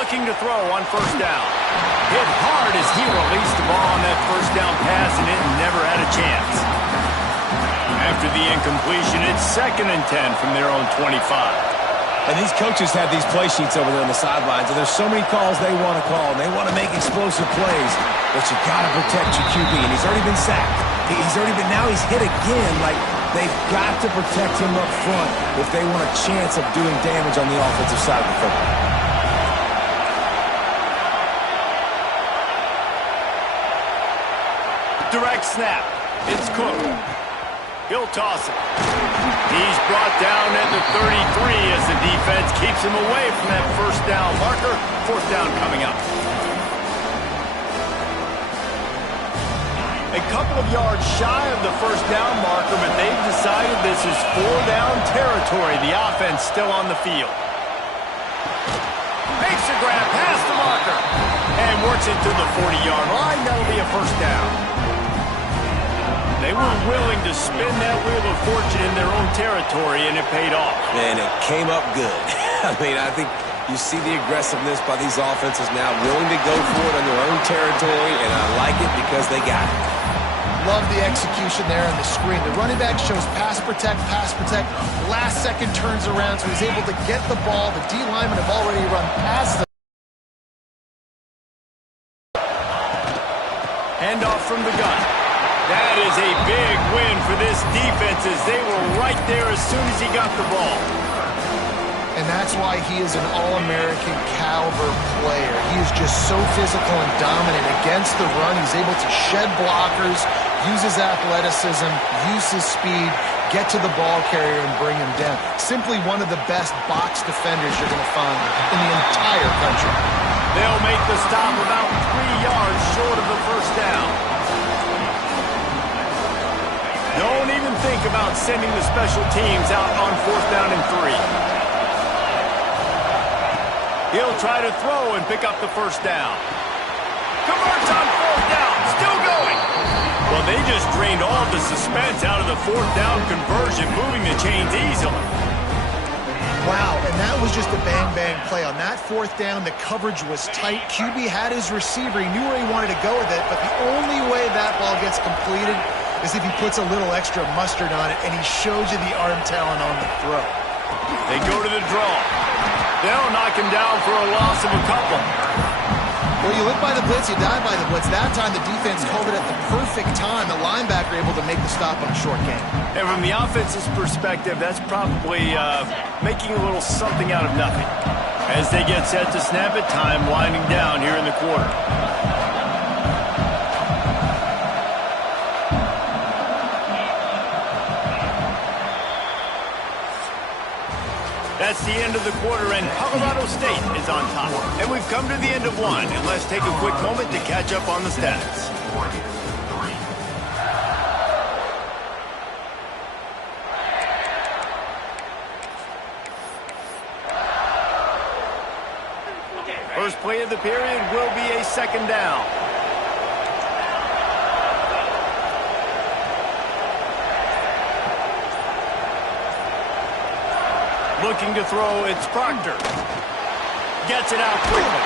looking to throw on first down. Hit hard as he released the ball on that first down pass, and it never had a chance. After the incompletion, it's 2nd and 10 from their own 25. And these coaches have these play sheets over there on the sidelines, and there's so many calls they want to call, and they want to make explosive plays, but you got to protect your QB, and he's already been sacked. Now he's hit again. Like, they've got to protect him up front if they want a chance of doing damage on the offensive side of the football. Direct snap. It's Cook. He'll toss it. He's brought down at the 33 as the defense keeps him away from that first down marker. 4th down coming up. A couple of yards shy of the first down marker, but they've decided this is 4-down territory. The offense still on the field. Makes a grab past the marker and works it to the 40-yard line. That'll be a first down. They were willing to spin that wheel of fortune in their own territory, and it paid off. And it came up good. I mean, I think you see the aggressiveness by these offenses now, willing to go for it on their own territory, and I like it because they got it. Love the execution there on the screen. The running back shows pass protect. Last second turns around, so he's able to get the ball. The D linemen have already run past the handoff from the gun. That is a big win for this defense as they were right there as soon as he got the ball. And that's why he is an All-American caliber player. He is just so physical and dominant against the run. He's able to shed blockers, use his athleticism, use his speed, get to the ball carrier and bring him down. Simply one of the best box defenders you're going to find in the entire country. They'll make the stop about 3 yards short of the first down. Don't even think about sending the special teams out on 4th down and 3. He'll try to throw and pick up the first down. Converts on 4th down, still going. Well, they just drained all the suspense out of the 4th down conversion, moving the chains easily. Wow, and that was just a bang-bang play. On that 4th down, the coverage was tight. QB had his receiver. He knew where he wanted to go with it, but the only way that ball gets completed is if he puts a little extra mustard on it, and he shows you the arm talent on the throw. They go to the draw. They'll knock him down for a loss of a couple. Well, you live by the blitz, you die by the blitz. That time, the defense called it at the perfect time. The linebacker able to make the stop on a short game. And from the offense's perspective, that's probably making a little something out of nothing. As they get set to snap it, time winding down here in the quarter. That's the end of the quarter, and Colorado State is on top. And we've come to the end of one, and let's take a quick moment to catch up on the stats. First play of the period will be a 2nd down. Looking to throw, it's Proctor. Gets it out quickly.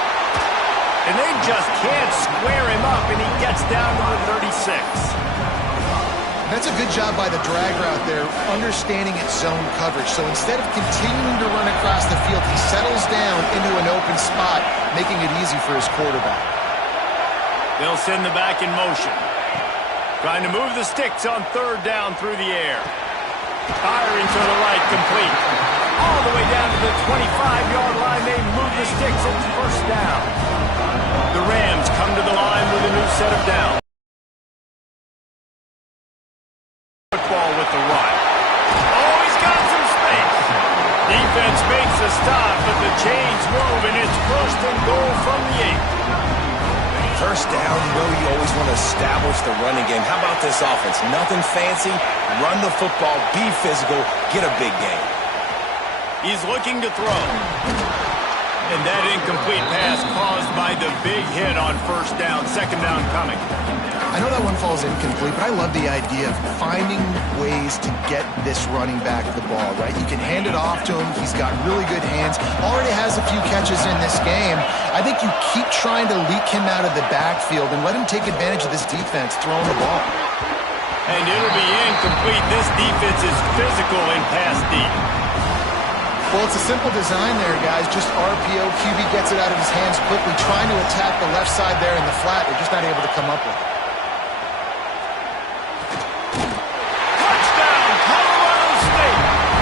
And they just can't square him up, and he gets down to the 36. That's a good job by the drag route there, understanding its zone coverage. So instead of continuing to run across the field, he settles down into an open spot, making it easy for his quarterback. They'll send the back in motion. Trying to move the sticks on 3rd down through the air. Firing to the right, complete. All the way down to the 25-yard line. They move the sticks. It's 1st down. The Rams come to the line with a new set of downs. Football with the run. Oh, he's got some space. Defense makes a stop, but the chains move, and it's 1st and goal from the 8. First down, you always want to establish the running game. How about this offense? Nothing fancy. Run the football, be physical, get a big game. He's looking to throw. And that incomplete pass caused by the big hit on 1st down. 2nd down coming. I know that one falls incomplete, but I love the idea of finding ways to get this running back the ball, right? You can hand it off to him. He's got really good hands. Already has a few catches in this game. I think you keep trying to leak him out of the backfield and let him take advantage of this defense throwing the ball. And it'll be incomplete. This defense is physical in pass deep. Well, it's a simple design there, guys. Just RPO. QB gets it out of his hands quickly, trying to attack the left side there in the flat. They're just not able to come up with it. Touchdown, Colorado State.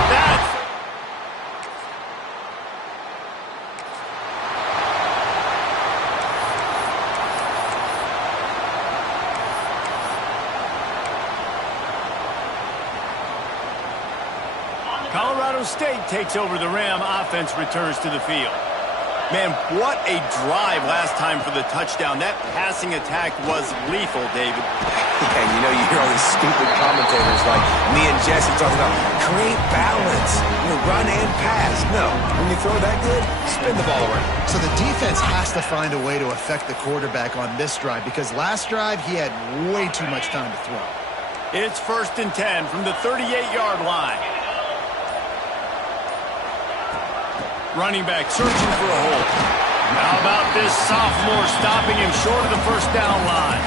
That's... Colorado State takes over the Ram. Offense returns to the field. Man, what a drive last time for the touchdown. That passing attack was lethal, David. And you know, you hear all these stupid commentators like me and Jesse talking about create balance, run and pass. No, when you throw that good, spin the ball around. So the defense has to find a way to affect the quarterback on this drive because last drive he had way too much time to throw. It's 1st and 10 from the 38-yard line. Running back searching for a hole. How about this sophomore stopping him short of the first down line?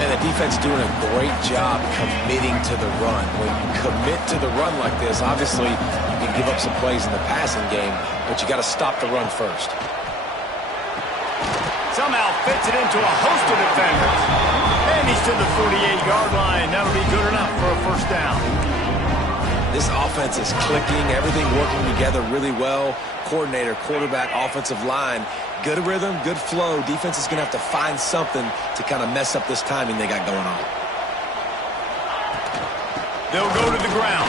And the defense doing a great job committing to the run. When you commit to the run like this, obviously you can give up some plays in the passing game, but you got to stop the run first. Somehow fits it into a host of defenders. And he's to the 48-yard line. That'll be good enough for a first down. This offense is clicking, everything working together really well. Coordinator, quarterback, offensive line, good rhythm, good flow. Defense is going to have to find something to kind of mess up this timing they got going on. They'll go to the ground.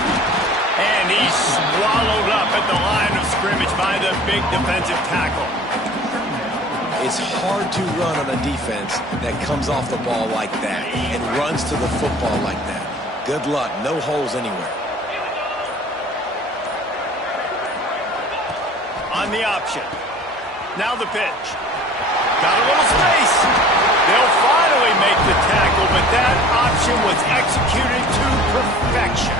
And he's swallowed up at the line of scrimmage by the big defensive tackle. It's hard to run on a defense that comes off the ball like that and runs to the football like that. Good luck, no holes anywhere. On the option. Now the pitch. Got a little space. They'll finally make the tackle, but that option was executed to perfection.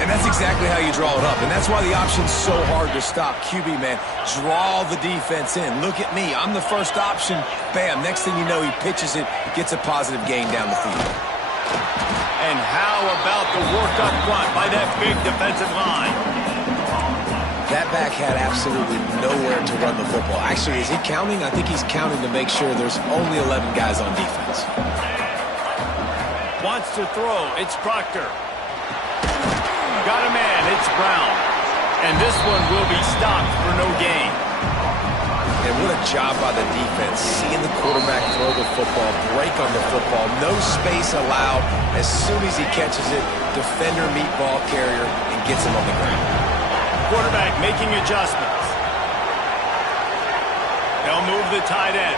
And that's exactly how you draw it up. And that's why the option's so hard to stop. QB, man, draw the defense in. Look at me. I'm the first option. Bam. Next thing you know, he pitches it, gets a positive gain down the field. And how about the work up front by that big defensive line? That back had absolutely nowhere to run the football. Actually, is he counting? I think he's counting to make sure there's only 11 guys on defense. Wants to throw. It's Proctor. Got a man. It's Brown. And this one will be stopped for no gain. And what a job by the defense. Seeing the quarterback throw the football, break on the football, no space allowed. As soon as he catches it, defender meet ball carrier and gets him on the ground. Quarterback making adjustments. They'll move the tight end.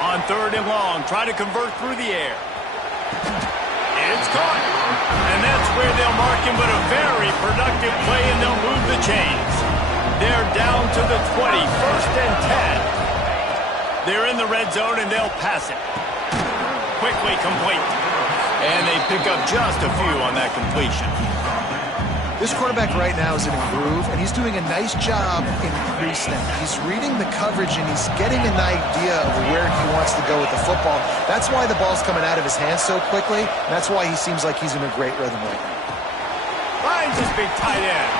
On 3rd and long, try to convert through the air. It's caught. And that's where they'll mark him, but a very productive play, and they'll move the chains. They're down to the 20, 1st and 10. They're in the red zone, and they'll pass it. Quickly complete. And they pick up just a few on that completion. This quarterback right now is in a groove, and he's doing a nice job in pre-snap. He's reading the coverage, and he's getting an idea of where he wants to go with the football. That's why the ball's coming out of his hands so quickly, and that's why he seems like he's in a great rhythm right now. Finds his big tight end.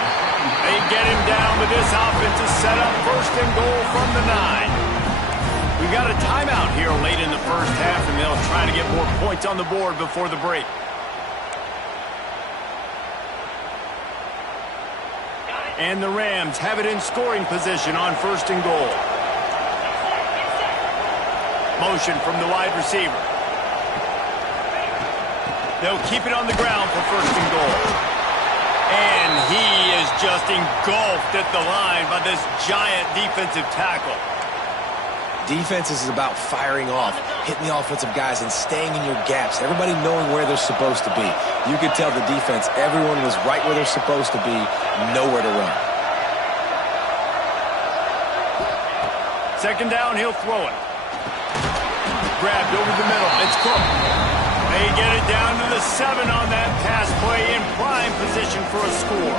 They get him down, but this offense is set up 1st and goal from the 9. We've got a timeout here late in the first half, and they'll try to get more points on the board before the break. And the Rams have it in scoring position on 1st and goal. Motion from the wide receiver. They'll keep it on the ground for 1st and goal. And he is just engulfed at the line by this giant defensive tackle. Defense is about firing off, hitting the offensive guys and staying in your gaps. Everybody knowing where they're supposed to be. You could tell the defense, everyone was right where they're supposed to be, nowhere to run. 2nd down, he'll throw it. grabbed over the middle. It's Cook. They get it down to the 7 on that pass play in prime position for a score.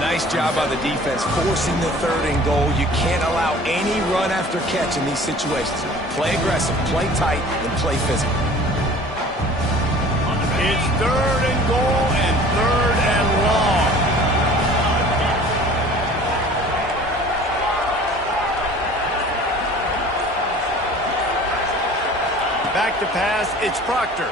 Nice job by the defense forcing the 3rd and goal. You can't allow any run after catch in these situations. Play aggressive, play tight, and play physical. It's 3rd and goal and 3rd and long. Back to pass, it's Proctor.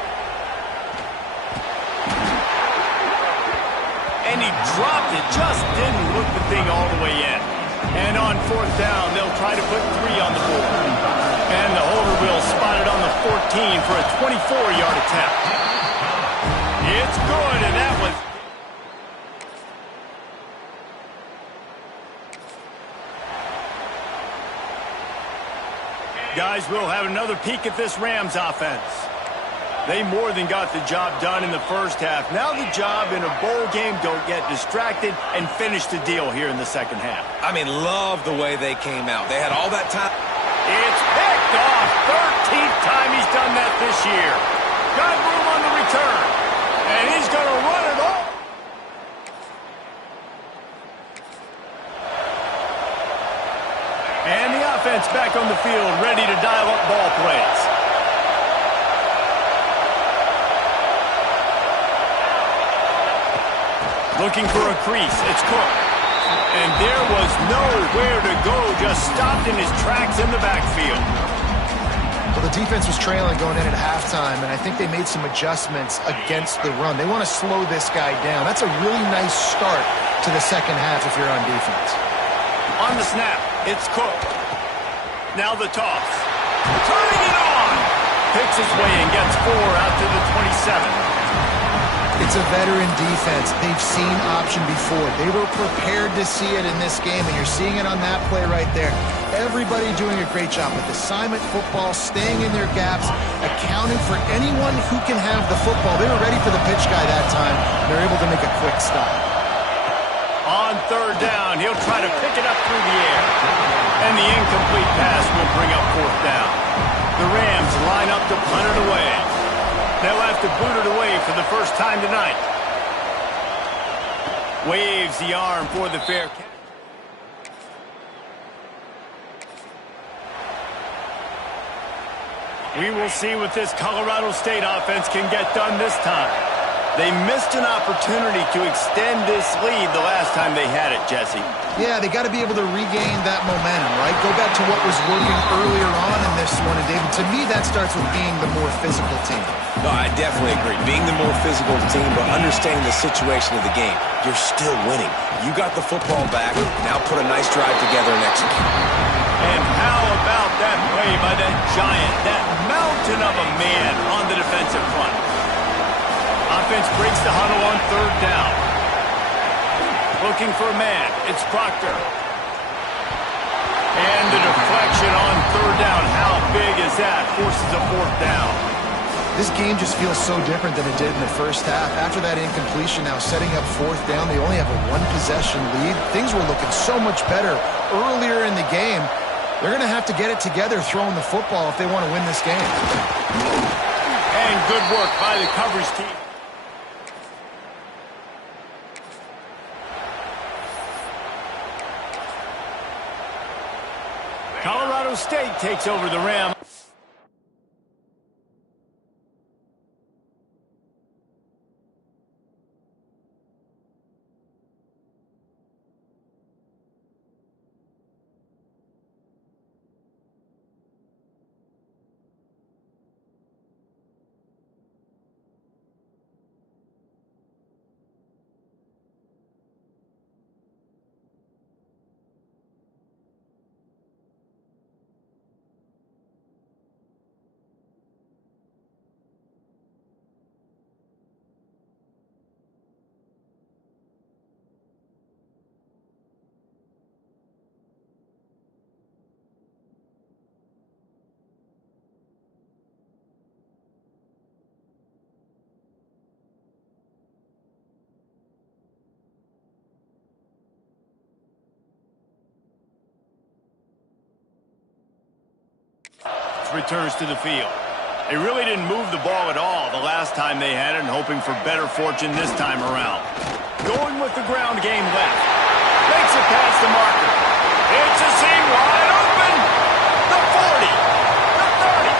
And he dropped it, just didn't look the thing all the way in. And on 4th down, they'll try to put 3 on the board. And the holder will spot it on the 14 for a 24-yard attempt. It's good, and that was... Guys, we'll have another peek at this Rams offense. They more than got the job done in the first half. Now the job in a bowl game, don't get distracted and finish the deal here in the second half. I mean, love the way they came out. They had all that time. It's picked off. 13th time he's done that this year. Got room on the return. And he's going to run it all. And the offense back on the field, ready to dial up ball plays. Looking for a crease. It's Cook. And there was nowhere to go. Just stopped in his tracks in the backfield. Well, the defense was trailing going in at halftime, and I think they made some adjustments against the run. They want to slow this guy down. That's a really nice start to the second half if you're on defense. On the snap, it's Cook. Now the toss. Turning it on. Picks his way and gets 4 out to the 27. It's a veteran defense. They've seen option before. They were prepared to see it in this game, and you're seeing it on that play right there. Everybody doing a great job with assignment football, staying in their gaps, accounting for anyone who can have the football. They were ready for the pitch guy that time. They're able to make a quick stop. On 3rd down, he'll try to pick it up through the air. And the incomplete pass will bring up 4th down. The Rams line up to punt it away. They'll have to boot it away for the first time tonight. Waves the arm for the fair catch. We will see what this Colorado State offense can get done this time. They missed an opportunity to extend this lead the last time they had it, Jesse. Yeah, they got to be able to regain that momentum, right? Go back to what was working earlier on in this one. And, David, to me, that starts with being the more physical team. No, I definitely agree. Being the more physical team, but understanding the situation of the game. You're still winning. You got the football back. Now put a nice drive together and execute. And how about that play by that giant, that mountain of a man on the defensive front? Offense breaks the huddle on 3rd down. Looking for a man. It's Proctor. And the deflection on 3rd down. How big is that? Forces a 4th down. This game just feels so different than it did in the first half. After that incompletion, now setting up 4th down, they only have a 1-possession lead. Things were looking so much better earlier in the game. They're going to have to get it together throwing the football if they want to win this game. And good work by the coverage team. Colorado State takes over the Rams. returns to the field. They really didn't move the ball at all the last time they had it, and hoping for better fortune this time around. Going with the ground game left. Makes it past the marker. It's a seam wide open. The 40. The 30.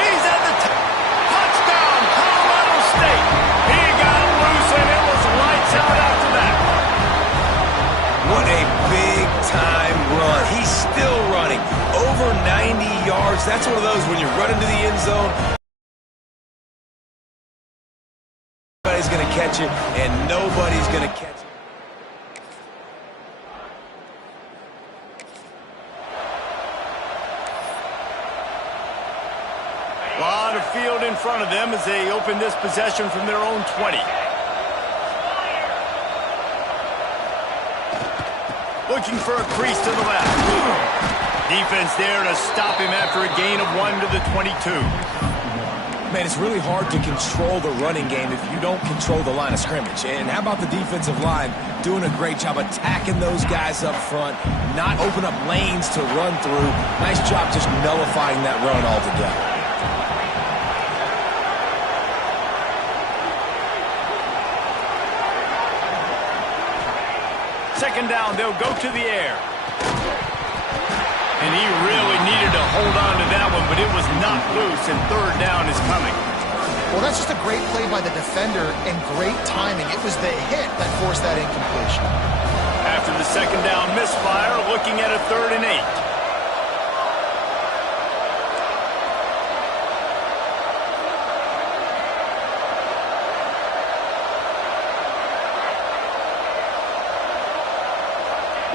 He's at the touchdown, Colorado State. He got loose, and it was lights out after that. What a big-time run. He's still running. Over 90 yards. That's one of those when you run into the end zone, nobody's going to catch it, and nobody's going to catch it. A lot of field in front of them as they open this possession from their own 20. Looking for a crease to the left. Defense there to stop him after a gain of 1 to the 22. Man, it's really hard to control the running game if you don't control the line of scrimmage. And how about the defensive line doing a great job attacking those guys up front, not open up lanes to run through. Nice job just nullifying that run altogether. Second down, they'll go to the air. And he really needed to hold on to that one, but it was not loose, and third down is coming. Well, that's just a great play by the defender and great timing. It was the hit that forced that incompletion. After the second down misfire, looking at a 3rd and 8.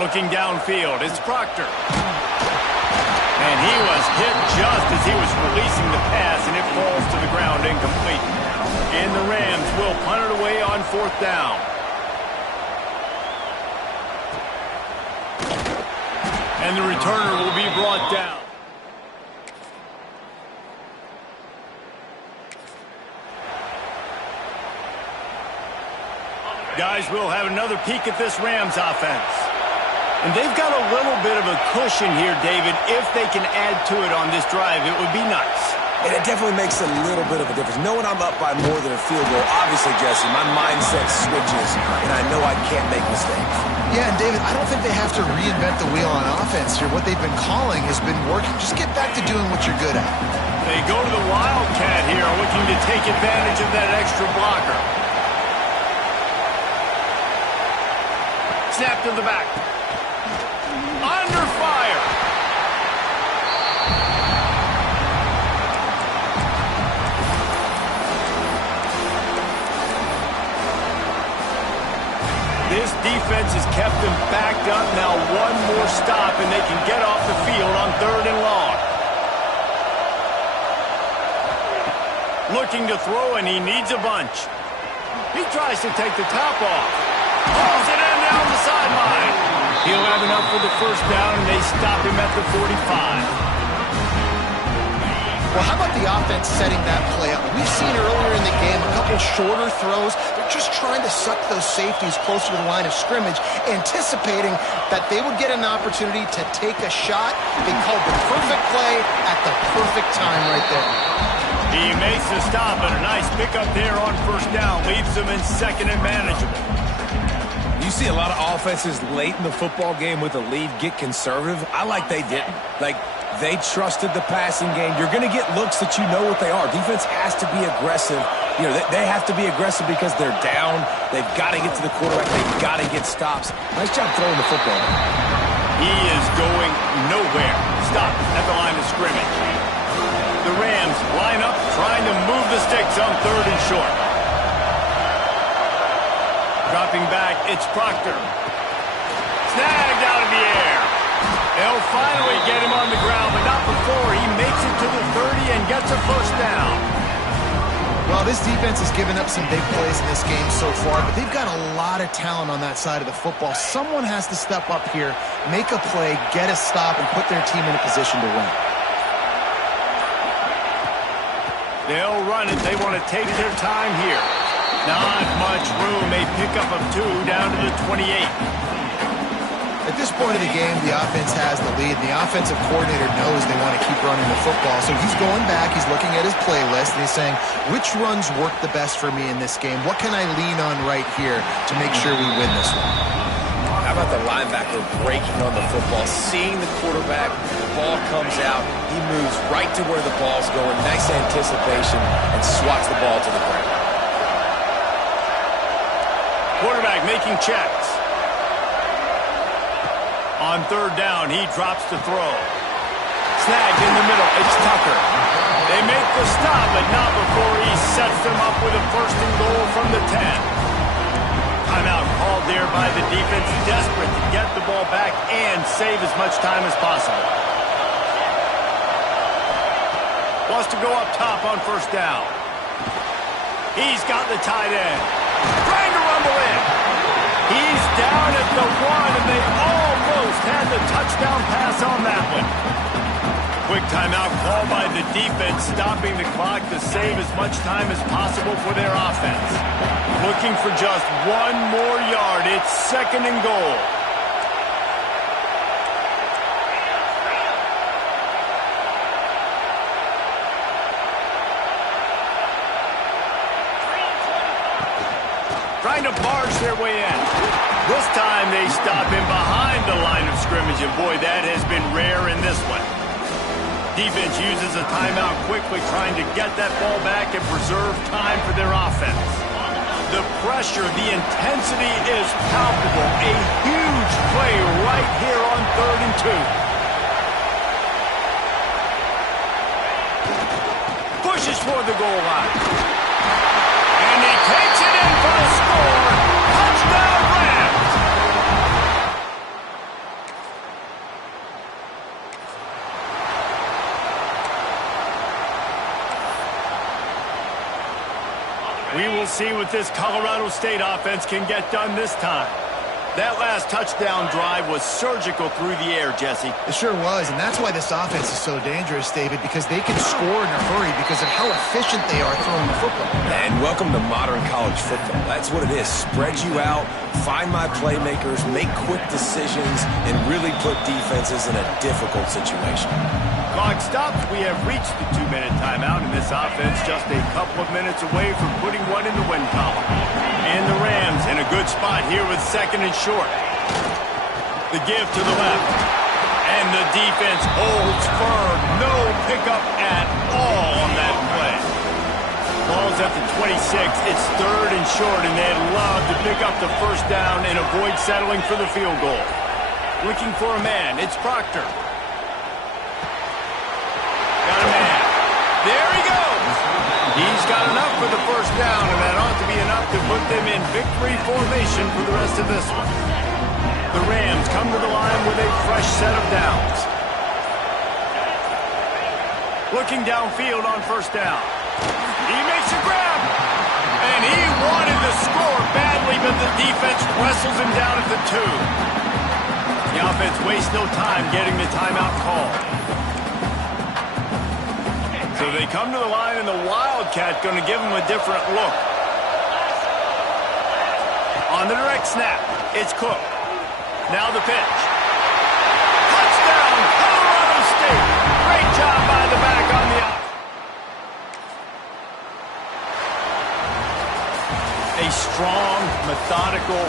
Looking downfield, it's Proctor. And he was hit just as he was releasing the pass, and it falls to the ground incomplete. And the Rams will punt it away on 4th down. And the returner will be brought down. Guys, we'll have another peek at this Rams offense. And they've got a little bit of a cushion here, David. If they can add to it on this drive, it would be nice. And it definitely makes a little bit of a difference. Knowing I'm up by more than a field goal, obviously, Jesse, my mindset switches, and I know I can't make mistakes. Yeah, and David, I don't think they have to reinvent the wheel on offense here. What they've been calling has been working. Just get back to doing what you're good at. They go to the Wildcat here, looking to take advantage of that extra blocker. Snap to the back. Under fire. This defense has kept them backed up. Now one more stop, and they can get off the field on 3rd and long. Looking to throw, and he needs a bunch. He tries to take the top off. Pulls it in down the sideline. He'll have enough for the first down, and they stop him at the 45. Well, how about the offense setting that play up? We've seen earlier in the game a couple shorter throws. They're just trying to suck those safeties closer to the line of scrimmage, anticipating that they would get an opportunity to take a shot. They called the perfect play at the perfect time right there. He makes the stop, and a nice pickup there on first down. Leaves them in 2nd and manageable. You see a lot of offenses late in the football game with a lead get conservative. I like they didn't. Like, they trusted the passing game. You're going to get looks that you know what they are. Defense has to be aggressive. You know, they have to be aggressive because they're down. They've got to get to the quarterback. They've got to get stops. Nice job throwing the football. He is going nowhere. Stop at the line of scrimmage. The Rams line up, trying to move the sticks on 3rd and short. Dropping back, it's Proctor. Snagged out of the air. They'll finally get him on the ground, but not before he makes it to the 30 and gets a first down. Well, this defense has given up some big plays in this game so far, but they've got a lot of talent on that side of the football. Someone has to step up here, make a play, get a stop, and put their team in a position to win. They'll run it. They want to take their time here. Not much room. A pickup of 2 down to the 28. The At this point of the game, the offense has the lead. The offensive coordinator knows they want to keep running the football. So he's going back, he's looking at his playlist, and he's saying, which runs work the best for me in this game? What can I lean on right here to make sure we win this one? How about the linebacker breaking on the football, seeing the quarterback, the ball comes out, he moves right to where the ball's going, nice anticipation, and swats the ball to the ground. Quarterback making checks. On third down, he drops to throw. Snagged in the middle, it's Tucker. They make the stop, but not before he sets them up with a first and goal from the 10. Timeout called there by the defense, desperate to get the ball back and save as much time as possible. Wants to go up top on first down. He's got the tight end. Trying to rumble in. He's down at the 1, and they almost had the touchdown pass on that one. Quick timeout called by the defense, stopping the clock to save as much time as possible for their offense. Looking for just one more yard. It's second and goal. Trying to barge their way in. This time they stop him behind the line of scrimmage, and boy, that has been rare in this one. Defense uses a timeout quickly, trying to get that ball back and preserve time for their offense. The pressure, the intensity is palpable. A huge play right here on 3rd and 2. Pushes toward the goal line. And he takes it in for the score. Touchdown, Rams! We will see what this Colorado State offense can get done this time. That last touchdown drive was surgical through the air, Jesse. It sure was, and that's why this offense is so dangerous, David, because they can score in a hurry because of how efficient they are throwing the football. And welcome to modern college football. That's what it is. Spread you out, find my playmakers, make quick decisions, and really put defenses in a difficult situation. Clock stops. We have reached the 2-minute timeout, and this offense just a couple of minutes away from putting one in the win column. And the Rams in a good spot here with second and short. The give to the left. And the defense holds firm. No pickup at all on that play. Ball's at the 26. It's 3rd and short, and they'd love to pick up the first down and avoid settling for the field goal. Looking for a man. It's Proctor. Got a man. There he goes. He's got enough for the first down, and that ought to be enough to put them in victory formation for the rest of this one. The Rams come to the line with a fresh set of downs. Looking downfield on first down. He makes a grab. And he wanted the score badly, but the defense wrestles him down at the 2. The offense wastes no time getting the timeout call. So they come to the line, and the Wildcat going to give them a different look. On the direct snap, it's Cook. Now the pitch. Touchdown, Colorado State. Great job by the back on the out. A strong, methodical